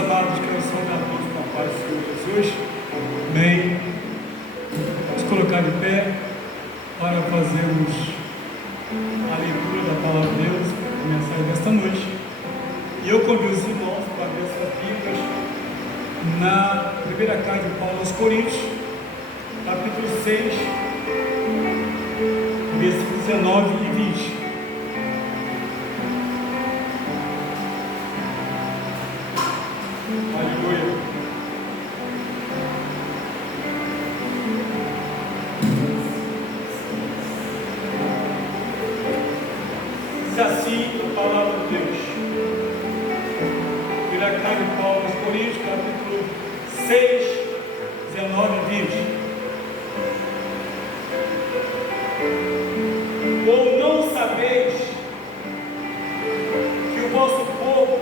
amados, que eu sou todos com a paz do Senhor Jesus. Amém. Vamos colocar de pé para fazermos a leitura da palavra de Deus para a mensagem desta noite. E eu convido os irmãos para ver suas Bíblias na primeira carta de Paulo aos Coríntios, capítulo 6, versículos 19 e 20. Aleluia. Diz assim a palavra de Deus. Primeira carta de Paulo aos Coríntios, capítulo 6, 19 e 20. Ou não sabeis que o vosso corpo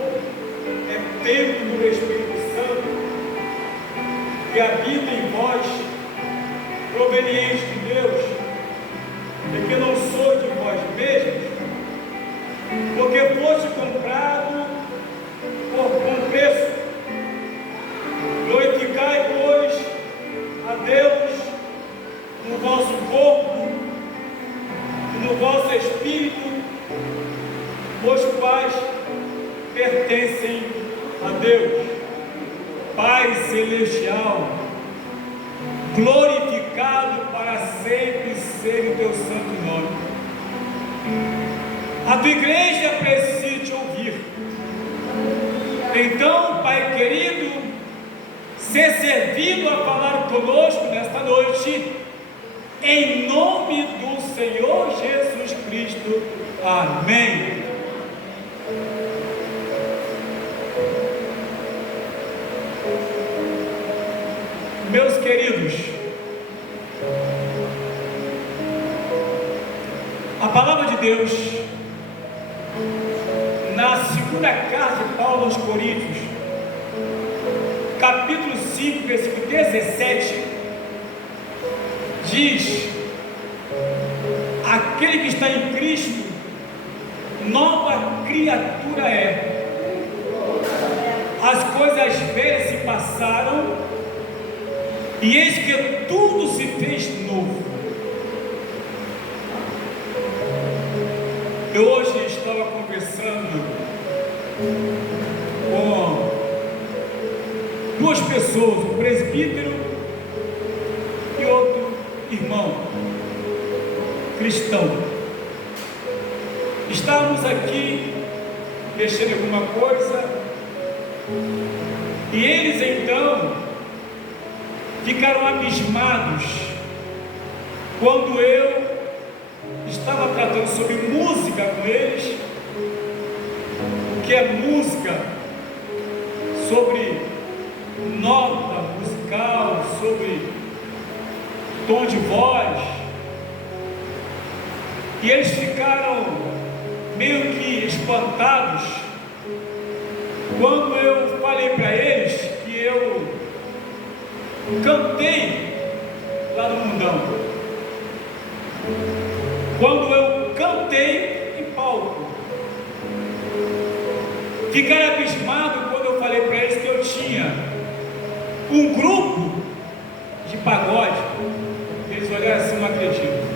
é templo do Espírito Santo, que habita em vós, proveniente de Deus, e que não sois de vós mesmos, porque foste comprado com preço. Glorificai, pois, a Deus no vosso corpo e no vosso espírito, os quais pertencem a Deus. Pai Celestial, glorificado para sempre seja o teu santo nome. A tua igreja precisa te ouvir. Então, Pai querido, ser servido a falar conosco nesta noite, em nome do Senhor Jesus Cristo. Amém. Meus queridos, a palavra de Deus, na segunda carta de Paulo aos Coríntios, capítulo 5, versículo 17, diz: aquele que está em Cristo, nova criatura é. As coisas velhas se passaram, e eis que tudo se fez novo. Eu hoje estava conversando com duas pessoas, um presbítero e outro irmão cristão. Estávamos aqui mexendo em alguma coisa, e eles então ficaram abismados quando eu estava tratando sobre música com eles, o que é música, sobre nota musical, sobre tom de voz, e eles ficaram meio que espantados quando eu falei para eles que eu cantei lá no mundão, quando eu cantei em palco. Ficaram abismados quando eu falei para eles que eu tinha um grupo de pagode. Eles olharam assim: não acredito.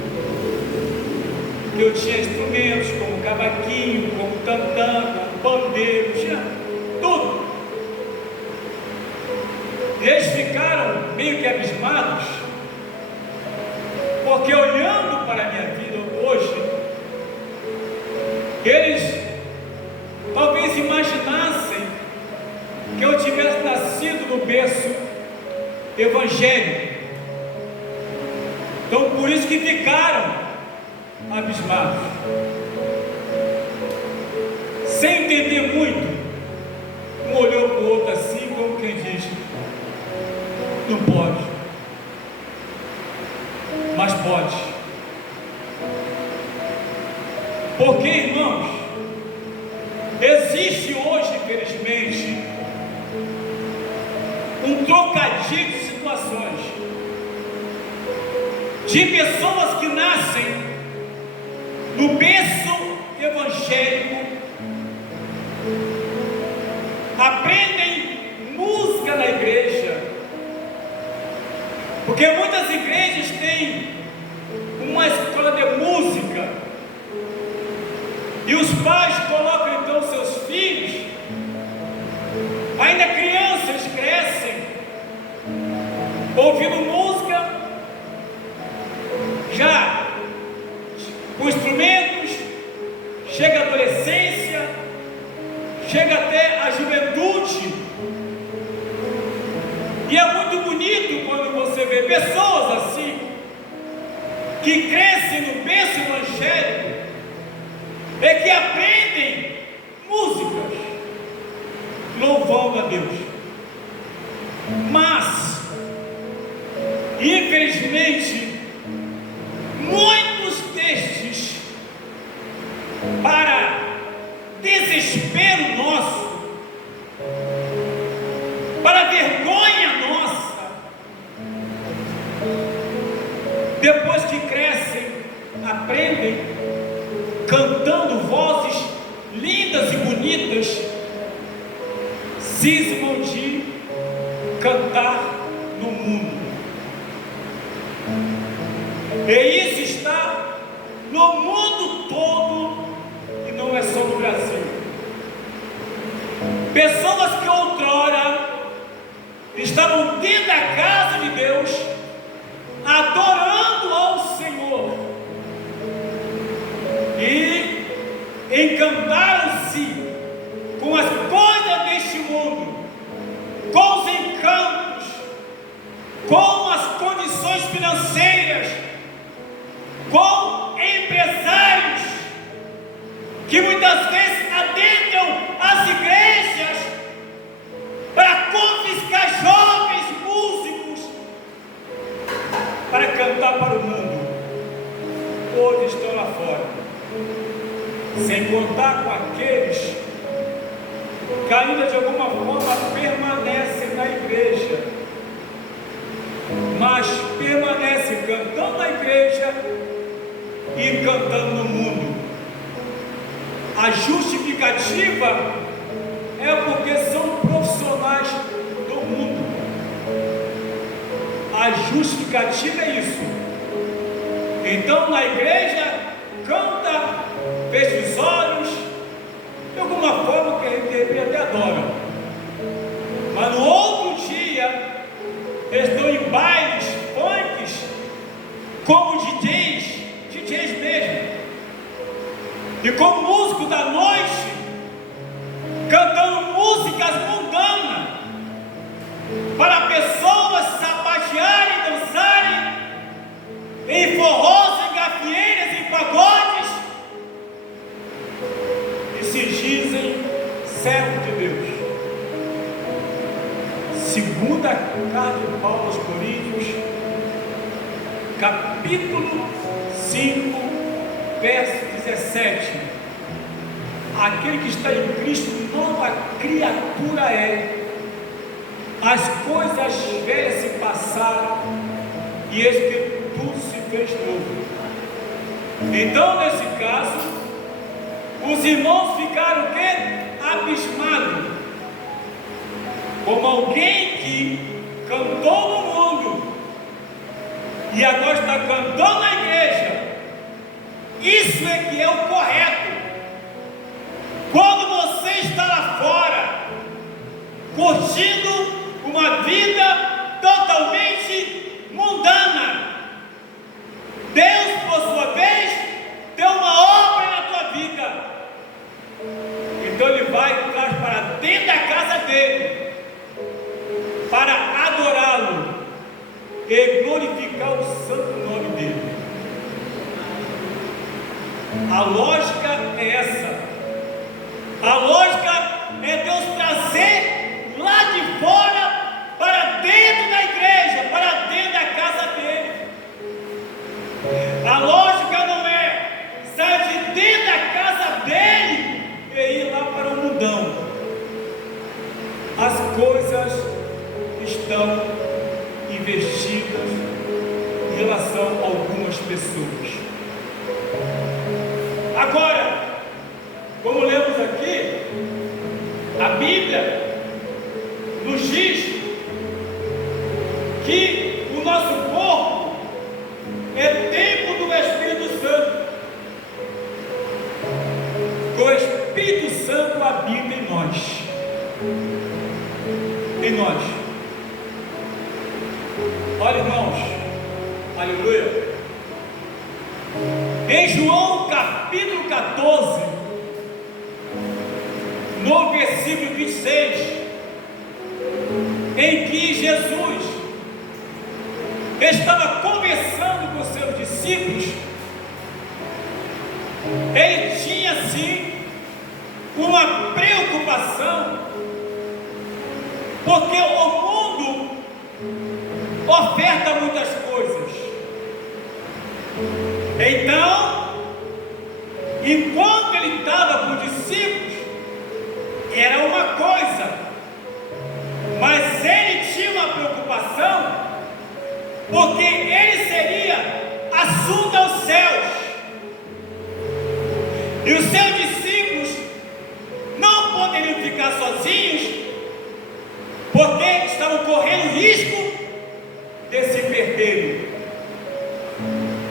Que eu tinha instrumentos como cavaquinho, como tantã, como pandeiro, tinha tudo. E eles ficaram meio que abismados, porque olhando para a minha vida hoje, eles talvez imaginassem que eu tivesse nascido no berço evangélico. Então por isso que ficaram abismados, sem entender muito. Um olhou para o outro assim, como quem diz: não pode, mas pode. Porque, irmãos, existe hoje, infelizmente, um trocadilho de situações, de pessoas que nascem no berço evangélico, aprendem igreja, porque muitas igrejas têm uma escola de música e os pais colocam então seus filhos, ainda crianças, crescem ouvindo música, já com instrumentos, chega a adolescência, chega até a juventude, e é muito bonito quando você vê pessoas assim, que crescem no berço evangélico, e que aprendem músicas, louvando a Deus, mas, infelizmente, muitos destes, para desespero nosso, para vergonha nossa, depois que crescem, aprendem, cantando vozes lindas e bonitas, cismam de cantar no mundo. E isso está no mundo todo, e não é só no Brasil. Pessoas que outrora estavam dentro da casa de Deus, adorando ao Senhor, e encantaram-se com as coisas deste mundo, com os encantos, com as condições financeiras, com empresários que muitas vezes adentram as igrejas para confiscar jovens músicos para cantar para o mundo. Hoje estão lá fora, sem contar com aqueles que ainda de alguma forma permanecem na igreja, mas permanecem cantando na igreja e cantando no mundo. A justificativa é porque são profissionais do mundo. A justificativa é isso. Então na igreja canta, fecha os olhos, de alguma forma que a gente até adora, mas no outro dia estão em bailes, funks, como DJs mesmo, e como músicos da noite, cantando músicas mundanas, para pessoas sapatearem, dançarem, em forrós, em gafieiras, em pagodes, e se dizem servos de Deus. Segunda carta de Paulo aos Coríntios, capítulo 5, verso 17: aquele que está em Cristo, nova criatura é, as coisas velhas se passaram, e eis que tudo se fez novo. Então, nesse caso, os irmãos ficaram o quê? Abismados, como alguém que cantou no mundo e agora está cantando na igreja. Isso é que é o correto. Quando você está lá fora, curtindo uma vida totalmente mundana, Deus, por sua vez, tem uma obra na tua vida. Então Ele vai e traz para dentro da casa dele, para adorá-lo e glorificar o santo nome dele. A lógica é essa. A lógica é Deus trazer lá de fora para dentro da igreja, para dentro da casa dele. A lógica não é sair de dentro da casa dele e ir lá para o mundão. As coisas estão investidas em relação a algumas pessoas. Agora, como lemos aqui, a Bíblia nos diz Espírito Santo habita em nós. Em nós. Olha, irmãos, aleluia. Em João capítulo 14, no versículo 26, em que Jesus estava conversando com seus discípulos, ele tinha sim uma preocupação, porque o mundo oferta muitas coisas. Então, enquanto ele estava com os discípulos, era uma coisa, mas ele tinha uma preocupação, porque ele seria assunto aos céus, e os seus discípulos não poderiam ficar sozinhos, porque estavam correndo risco de se perderem.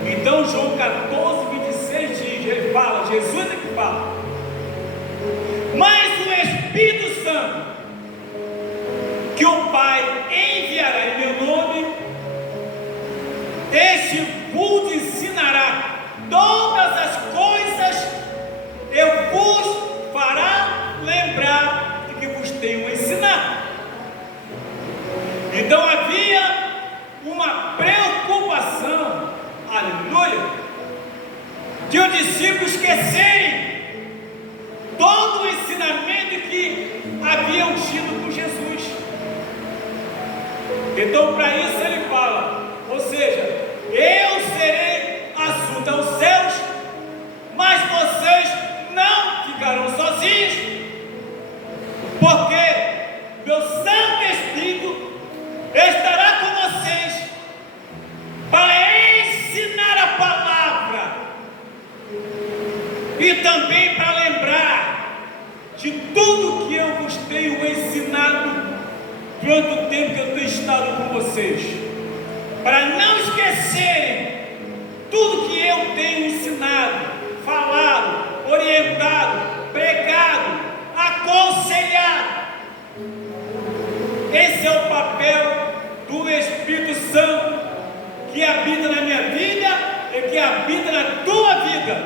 Então João 14, 26 diz, ele fala, Jesus é que fala, mas o Espírito Santo, que o Pai enviará em meu nome, este vos ensinará todas as coisas, eu vos fará lembrar de que vos tenho ensinado. Então havia uma preocupação, aleluia, de os discípulos esquecerem todo o ensinamento que haviam tido com Jesus. Então, para isso ele fala, ou seja, eu serei assunto aos céus, mas vocês não ficarão sozinhos, porque meu Santo Espírito estará com vocês para ensinar a palavra e também para lembrar de tudo que eu vos tenho ensinado durante o tempo que eu tenho estado com vocês, para não esquecerem tudo que eu tenho ensinado, falado, orientado, pregado, aconselhado. Esse é o papel do Espírito Santo que habita na minha vida e que habita na tua vida.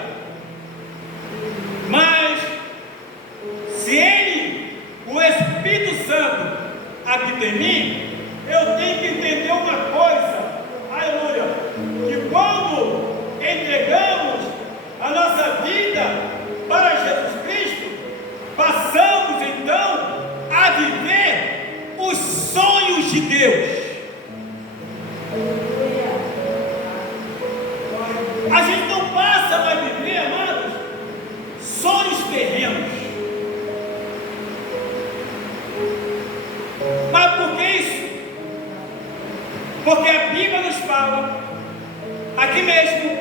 Mas se ele, o Espírito Santo, habita em mim, eu tenho que entender uma coisa, aleluia, que quando entregamos a nossa vida para Jesus Cristo, passamos então a viver os sonhos de Deus. A gente não passa mais a viver, amados, sonhos terrenos. Mas por que isso? Porque a Bíblia nos fala, aqui mesmo,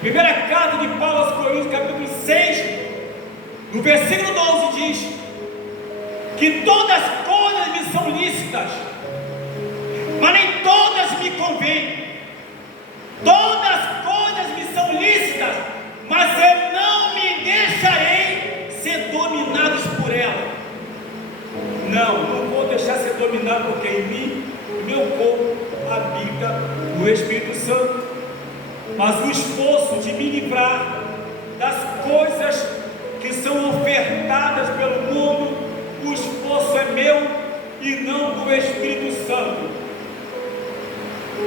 primeira carta de Paulo aos Coríntios, capítulo 6, no versículo 12 diz, que todas as coisas me são lícitas, mas nem todas me convêm. Todas as coisas me são lícitas, mas eu não me deixarei ser dominados por ela. Não vou deixar ser dominado, porque em mim, meu corpo, habita o Espírito Santo. Mas o esforço de me livrar das coisas que são ofertadas pelo mundo, o esforço é meu e não do Espírito Santo.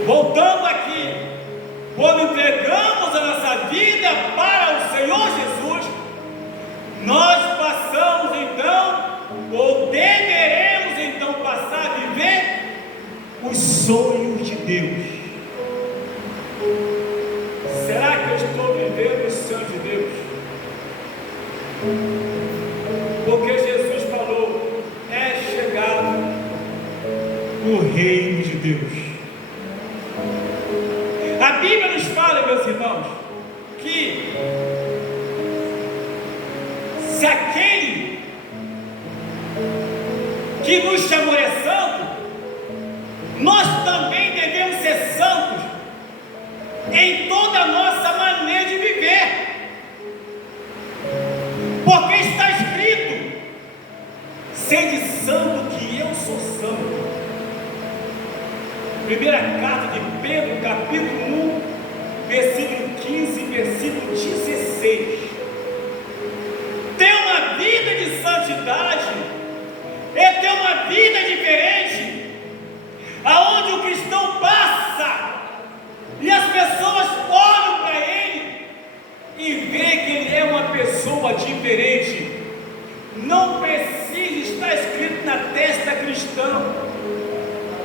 Voltando aqui, quando entregamos a nossa vida para o Senhor Jesus, nós passamos então, ou deveremos então passar a viver os sonhos de Deus. Será que eu estou vivendo os sonhos de Deus? Porque Jesus falou, é chegado o reino de Deus. A Bíblia nos fala, meus irmãos, que se aquele que nos chamou é santo, nós também devemos ser santos em toda a nossa maneira de viver. Porque introdução. Primeira carta de Pedro, capítulo 1, versículo 15, versículo 16. Ter uma vida de santidade é ter uma vida diferente, aonde o cristão passa e as pessoas olham para ele e vê que ele é uma pessoa diferente. Não precisa estar escrito na testa cristão,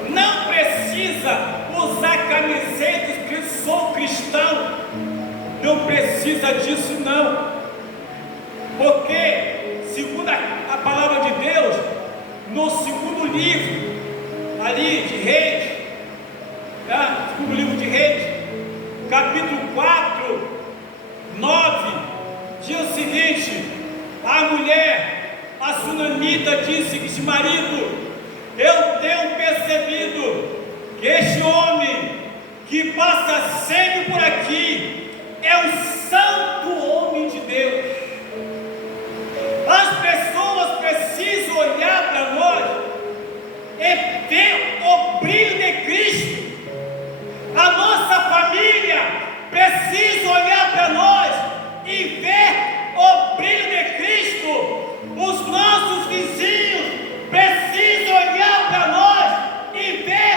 não precisa usar camiseta escrito sou cristão, não precisa disso não, porque segundo a palavra de Deus, no segundo livro ali de Reis, segundo livro de Reis, capítulo 4, 9, diz o seguinte: a mulher, a sunamita, disse: marido, eu tenho percebido que este homem que passa sempre por aqui é um santo homem de Deus. As pessoas precisam olhar para nós e ver o brilho de Cristo. A nossa família precisa olhar para nós e ver o brilho de Cristo. Os nossos vizinhos precisam olhar para nós e ver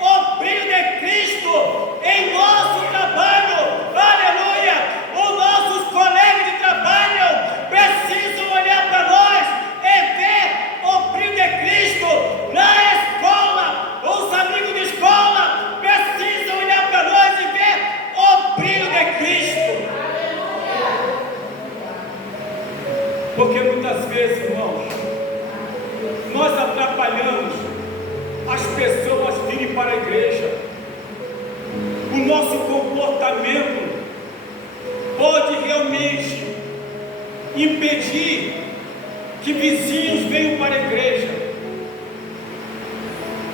o brilho de Cristo em nosso trabalho. Aleluia! Os nossos colegas de trabalho precisam olhar para nós e ver o brilho de Cristo na escola. Os amigos de escola precisam olhar para nós e ver o brilho de Cristo. Porque muitas vezes, irmãos, nós atrapalhamos as pessoas virem para a igreja. O nosso comportamento pode realmente impedir que vizinhos venham para a igreja.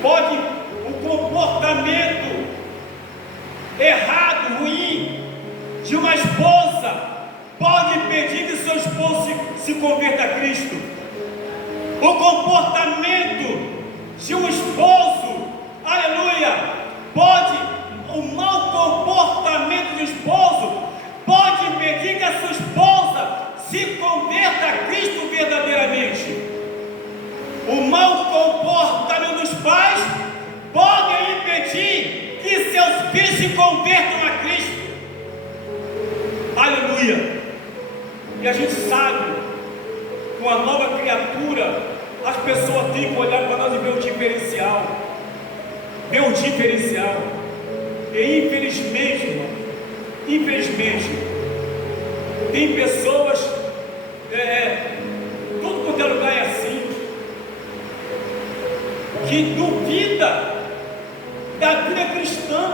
Pode o comportamento errado, ruim de uma esposa pode impedir que seu esposo se converta a Cristo. O comportamento de um esposo, aleluia, o mau comportamento do esposo pode impedir que a sua esposa se converta a Cristo verdadeiramente. O mau comportamento dos pais pode impedir que seus filhos se convertam a Cristo. Aleluia. E a gente sabe, com a nova criatura, as pessoas têm que olhar para nós e ver o diferencial. Ver o diferencial. E infelizmente, irmão, tem pessoas, tudo quanto é lugar é assim, que duvida da vida cristã.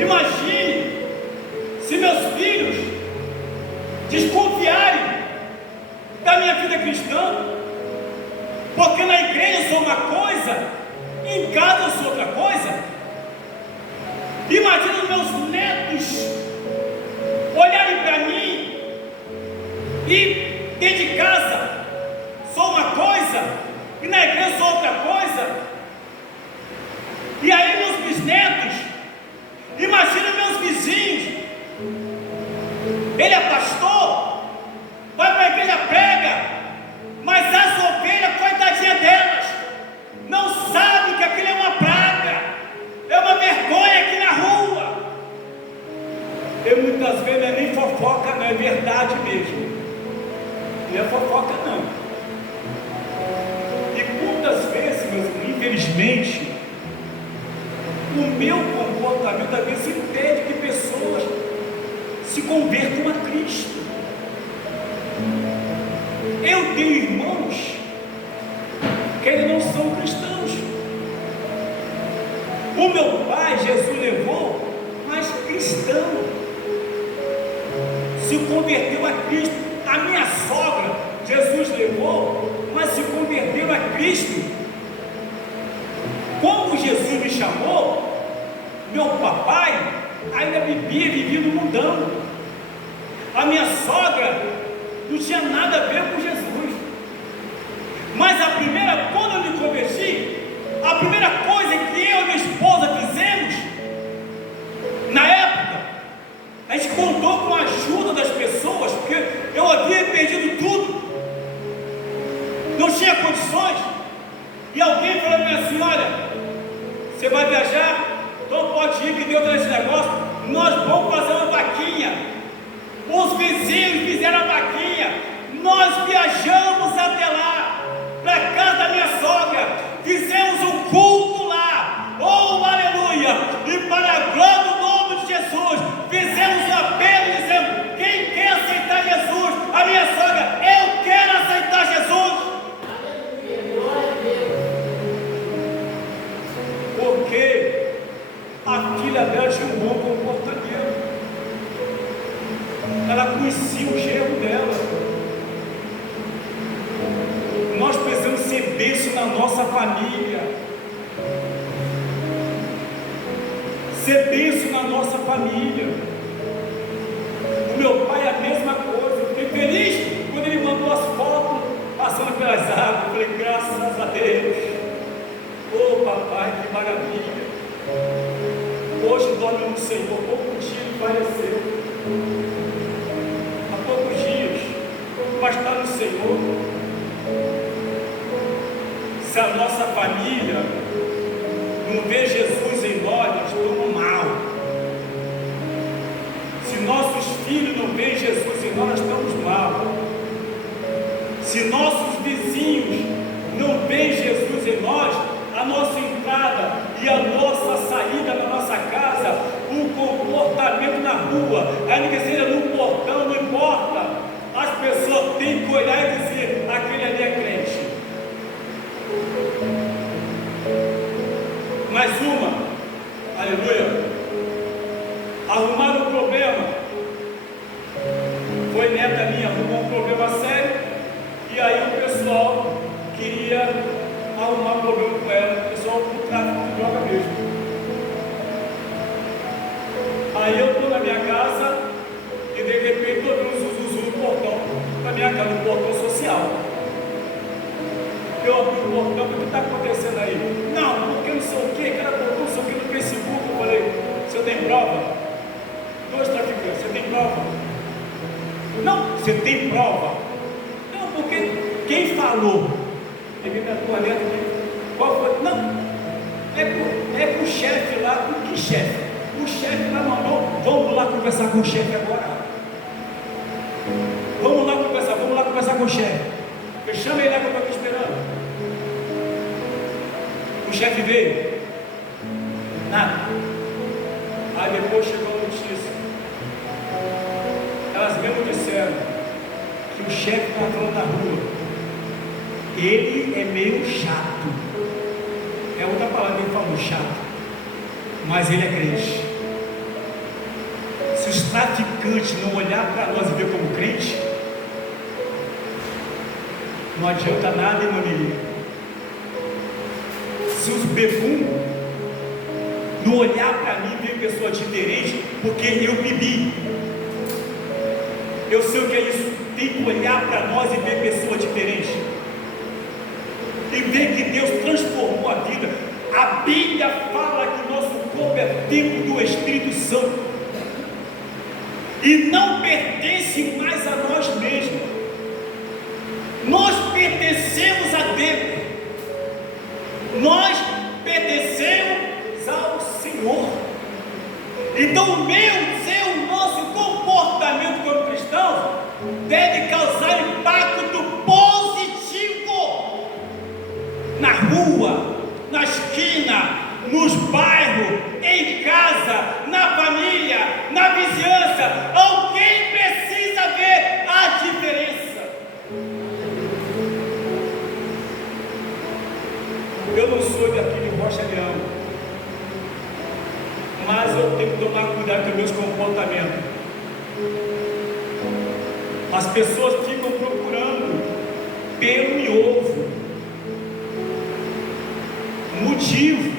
Imagine se meus filhos desconfiarem da minha vida cristã, porque na igreja eu sou uma coisa, em casa eu sou outra coisa. Imagina os meus netos olharem para mim e dentro de casa sou uma coisa e na igreja sou outra coisa. E aí meus bisnetos, imagina meus vizinhos, ele é pastor, vai para a igreja, prega, mas as ovelhas, coitadinha delas, não sabem que aquilo é uma praga, é uma vergonha aqui na rua. E muitas vezes não é nem fofoca, não, é verdade mesmo. Não é fofoca não. E muitas vezes, meus irmãos, infelizmente, o meu comportamento às vezes impede que pessoas se convertam a Cristo. Eu tenho irmãos que ainda não são cristãos. O meu pai, Jesus levou, mas cristão, se converteu a Cristo. A minha sogra, Jesus levou, mas se converteu a Cristo. Quando Jesus me chamou, meu papai ainda vivia no mundão. A minha sogra não tinha nada a ver com Jesus. Mas quando primeira coisa que eu e minha esposa fizemos, na época, a gente contou com a ajuda das pessoas, porque eu havia perdido tudo, não tinha condições, e alguém falou para mim assim: olha, você vai viajar, então pode ir, que Deus dá esse negócio, nós vamos fazer uma vaquinha. Os vizinhos fizeram a vaquinha, nós viajamos até lá, para a casa da minha sogra, fizemos um culto lá, oh aleluia, e para a glória do nome de Jesus, fizemos um apelo dizendo: quem quer aceitar Jesus? A minha sogra: eu quero aceitar Jesus. Porque a filha dela tinha um bom comportamento, ela conhecia o genro dela. Nós precisamos ser bênção na nossa família, ser bênção na nossa família. O meu pai é a mesma coisa. Eu fiquei feliz quando ele mandou as fotos passando pelas águas. Eu falei: graças a Deus, oh papai, que maravilha. Hoje dorme no Senhor. Pouco dia ele faleceu, há poucos dias, mas está no Senhor. Se a nossa família não vê Jesus em nós, nós estamos mal. Se nossos filhos não veem Jesus em nós, nós estamos mal. Se nossos vizinhos não veem Jesus em nós, a nossa entrada e a nossa saída na nossa casa, o comportamento na rua, ainda que seja no portão, não importa, as pessoas têm que olhar e dizer: aquele ali é crente. Mais uma, aleluia, arrumaram um problema. Foi neta minha, arrumou um problema sério, e aí o pessoal queria arrumar problema com ela, o pessoal do tráfico de droga mesmo. Aí eu estou na minha casa e de repente estou vendo um zuzu no portão da minha casa, no portão social. Eu abri o portão: o que está acontecendo aí? Não, porque não sei o que, cara botou não sei o que no Facebook. Eu falei: você tem prova? Dois traficantes, você tem prova? Não, você tem prova? Não, porque quem falou? Peguei minha toalheta aqui. Qual foi? Não, é com o chefe lá. Com que chefe? O chefe lá mandou: vamos lá conversar com o chefe agora. Vamos lá conversar com o chefe. Chama ele lá que eu estou aqui esperando. O chefe veio, nada. Aí depois chegou a notícia. Elas mesmo disseram que o chefe está falando na rua: ele é meio chato. É outra palavra que ele falou, chato. Mas ele é crente. Se os traficantes não olhar para nós e ver como crente, não adianta nada, irmão amigo. Se os bebum não olhar para mim e ver pessoa diferente, porque eu bebi, eu sei o que é isso. Tem que olhar para nós e ver pessoa diferente, e ver que Deus transformou a vida. A Bíblia fala que nosso corpo é templo do Espírito Santo e não pertence mais a nós mesmos. Nós pertencemos a Deus, nós pertencemos ao Senhor. Então o nosso comportamento como cristãos deve causar impacto positivo na rua, na esquina, nos bairros, em casa, na família, na vizinhança. Alguém precisa ver a diferença. Eu não sou daquele Rocha Leão, mas eu tenho que tomar cuidado com meus comportamentos. As pessoas ficam procurando pelo e ovo, motivo,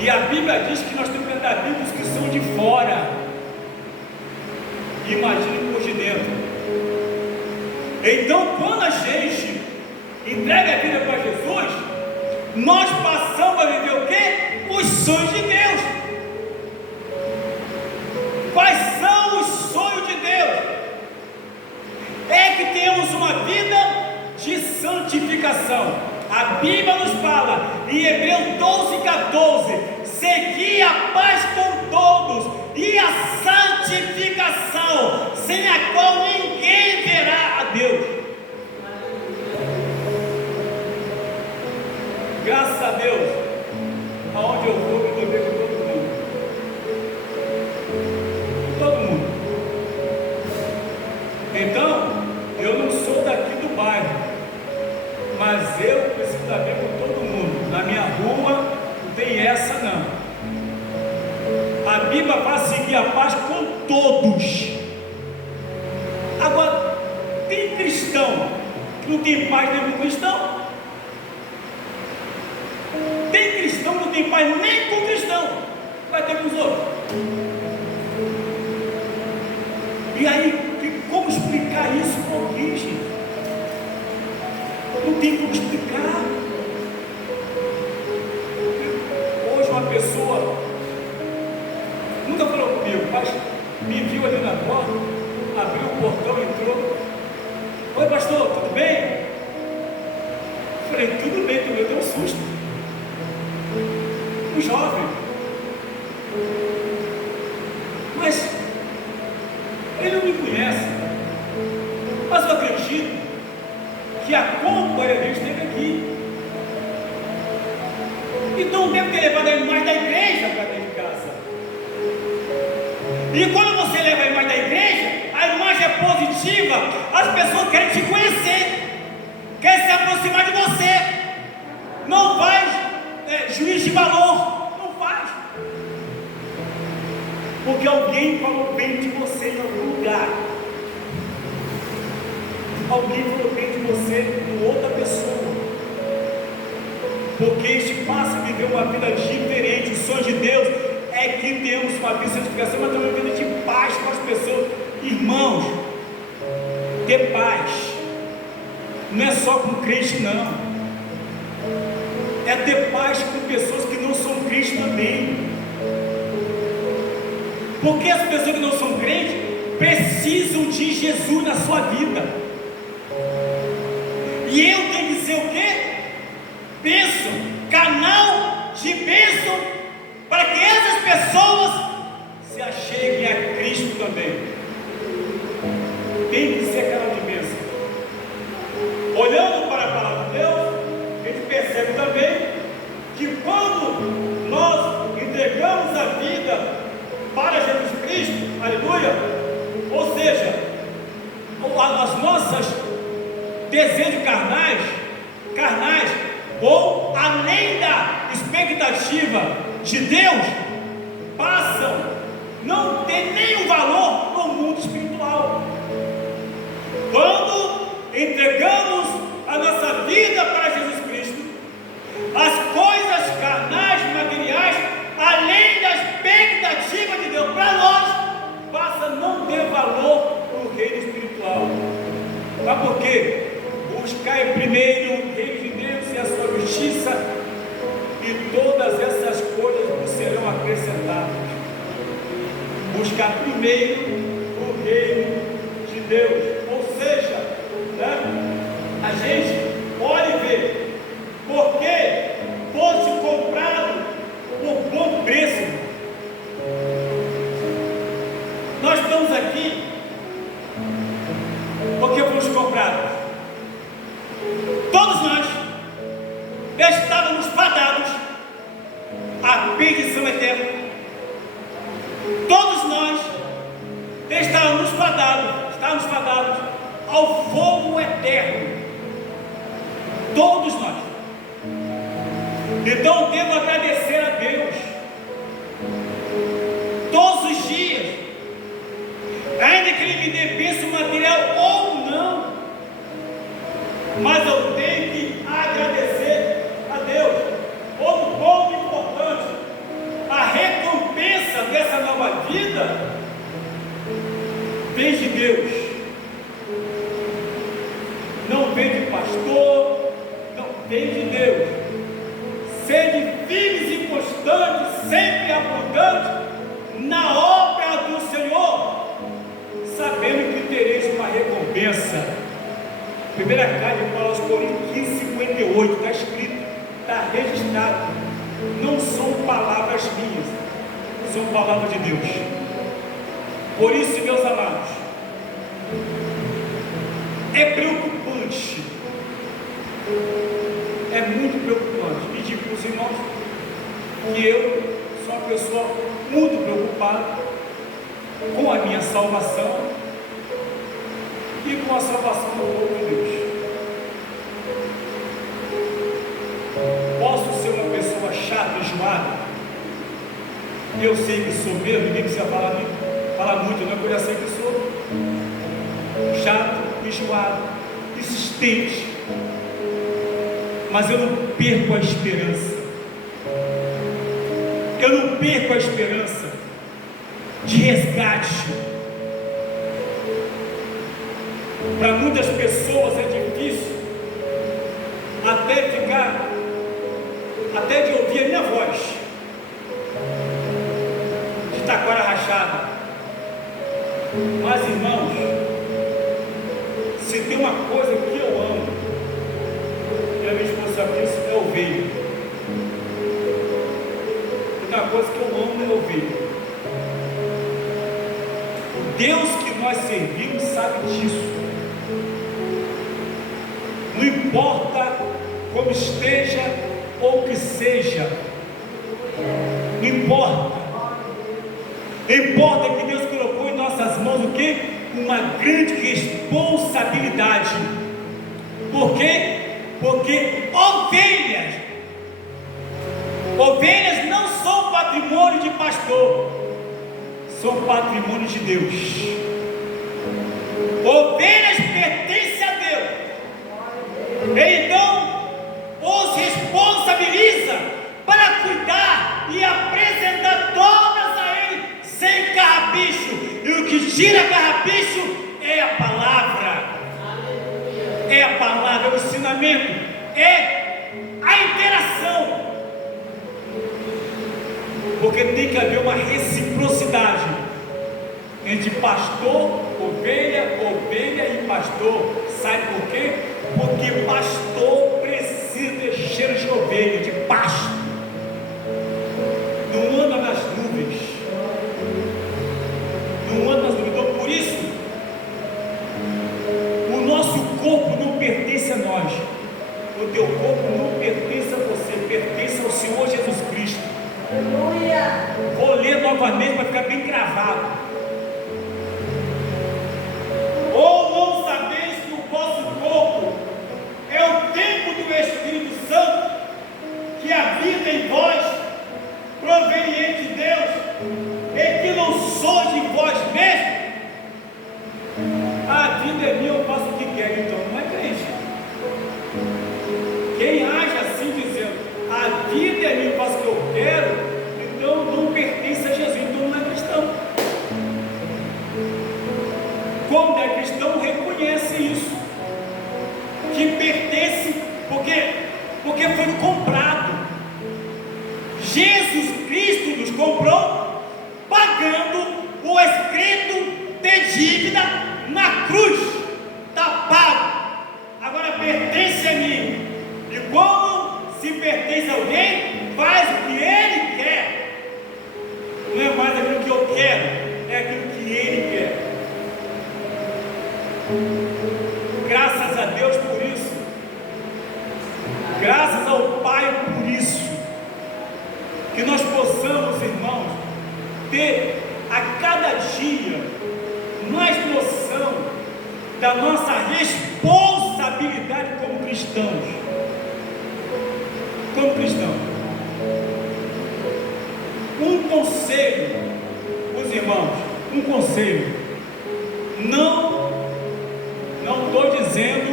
e a Bíblia diz que nós temos que andar vivos que são de fora. Imagine por de dentro. Então, quando a gente entrega a vida para Jesus, nós passamos a viver o quê? Os sonhos de Deus. Quais são os sonhos de Deus? É que temos uma vida de santificação. A Bíblia nos fala em Hebreus 12:14: segui a paz com todos e a santificação, sem a qual ninguém verá a Deus. Graças a Deus, aonde eu vou, eu dou bem com todo mundo. Com todo mundo. Então, eu não sou daqui do bairro, mas eu preciso dar bem com todo mundo. Na minha rua não tem essa não. A Bíblia vai seguir a paz com todos. Agora, tem cristão que não tem paz nem com cristão. Tem cristão que não tem paz nem com cristão, vai ter com os outros. E aí, como explicar isso para alguém, gente? Não tem como explicar. Hoje uma pessoa nunca falou comigo, mas me viu ali na porta, abriu o portão, entrou. Oi pastor, tudo bem? Falei, tudo bem, tu me deu um susto. Um jovem, mas ele não me conhece, mas eu acredito que a companhia dele esteve aqui, então deve ter levado a imagem da igreja para dentro de casa. E quando você leva a imagem da igreja, a imagem é positiva, as pessoas querem te conhecer, querem se aproximar de você. Não faz juiz de valor, não faz, porque alguém falou bem de você em algum lugar, alguém falou bem de você com outra pessoa, porque a gente passa a viver uma vida diferente. O sonho de Deus é que temos uma vida de santificação, mas também uma vida de paz com as pessoas. Irmãos, ter paz não é só com crente não, é ter paz com pessoas que não são crentes também, porque as pessoas que não são crentes precisam de Jesus na sua vida, e eu tenho que ser o quê? Bênção, canal de bênção, para que essas pessoas se acheguem a Cristo também. Tem que ser canal de bênção. Olhando para a palavra de Deus, a gente percebe também que quando nós entregamos a vida para Jesus Cristo, aleluia, ou seja, as nossas desejos carnais, ou além da expectativa de Deus, passam a não ter nenhum valor no mundo espiritual. Quando entregamos a nossa vida para Jesus Cristo, as coisas carnais, materiais, além da expectativa de Deus para nós, passa a não ter valor no reino espiritual. Mas por quê? Buscar primeiro o reino de Deus e a sua justiça, e todas essas coisas nos serão acrescentadas. Buscar primeiro o reino de Deus, ou seja, a gente pode ver, porque fosse comprado por bom preço. Nós estamos aqui porque fomos comprados. Todos nós estávamos fadados à perdição eterna. Todos nós estávamos fadados ao fogo eterno. Todos nós. Então devo agradecer a Deus todos os dias, ainda que Ele me dê bênção material ou não, mas eu tenho que agradecer a Deus. Outro ponto importante: a recompensa dessa nova vida vem de Deus, não vem de pastor, não vem de Deus. trabalhando na obra do Senhor, sabendo que tereis uma recompensa. Primeira carta de Paulo aos Coríntios 15:58, está escrito, está registrado. Não são palavras minhas, são palavras de Deus. Por isso, meus amados, é preocupante, é muito preocupante. E digo para os irmãos que eu sou uma pessoa muito preocupada com a minha salvação e com a salvação do povo de Deus. Posso ser uma pessoa chata, enjoada? Eu sei que sou mesmo, ninguém precisa falar muito, não, porque eu já sei que sou chato, enjoado, insistente, mas eu não perco a esperança. Eu não perco a esperança de resgate. Para muitas pessoas é difícil até de ouvir a minha voz, de taquara rachada. Mas, irmãos, se tem uma coisa que eu amo, e a minha esposa sabe disso, é ovelha. Se tem uma coisa que eu amo é ovelha. O Deus que nós servimos sabe disso. Não importa como esteja ou que seja, não importa. Importa que Deus colocou em nossas mãos o quê? Uma grande responsabilidade. Por quê? Porque ovelhas não são patrimônio de pastor, são patrimônio de Deus. Ovelhas pertencem a Deus. Então os responsabiliza para cuidar e apresentar todas a Ele sem carrapicho. E o que tira carrapicho é a palavra. É a palavra, é o ensinamento, é a interação. Porque tem que haver uma reciprocidade entre pastor, ovelha e pastor. Sabe por quê? Porque pastor precisa de cheiro de ovelha, de pasto. Não anda nas nuvens. Não anda nas nuvens. Então, por isso, o nosso corpo não pertence a nós. O teu corpo não pertence a você, pertence ao Senhor Jesus Cristo. Aleluia. Vou ler novamente para ficar bem gravado. Ou não sabeis que o vosso corpo é o templo do Espírito Santo, que habita em vós, proveniente de Deus, e que não sois de vós mesmos? A vida é minha, eu faço o que quero. Então não é crente. Quem age assim dizendo a vida é minha, eu faço o que eu quero, então não pertence a Jesus, então não é cristão. Quando é cristão, reconhece isso, que pertence, porque foi comprado. Jesus Cristo nos comprou, pagando o escrito de dívida na cruz. Está pago, agora pertence a mim. E como se pertence a alguém, faz o que ele quer. Não é mais aquilo que eu quero, é aquilo que ele quer. Graças a Deus por isso, graças ao Pai por isso, que nós possamos, irmãos, ter a cada dia mais noção da nossa responsabilidade como cristãos. Como cristãos, um conselho, os irmãos, um conselho, não estou dizendo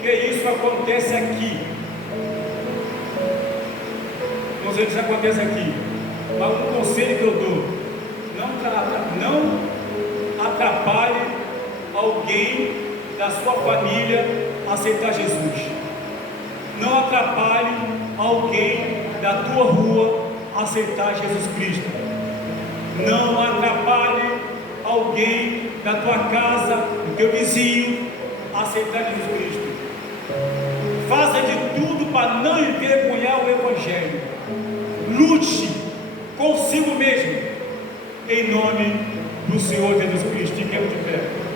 que isso acontece aqui, não sei se isso acontece aqui, mas um conselho que eu dou: não atrapalhe alguém da sua família a aceitar Jesus. Não atrapalhe alguém da tua rua a aceitar Jesus Cristo. Não atrapalhe alguém da tua casa, do teu vizinho, a aceitar Jesus Cristo. Faça de tudo para não envergonhar o Evangelho. Lute consigo mesmo, em nome do Senhor Jesus Cristo. Fiquemos de pé.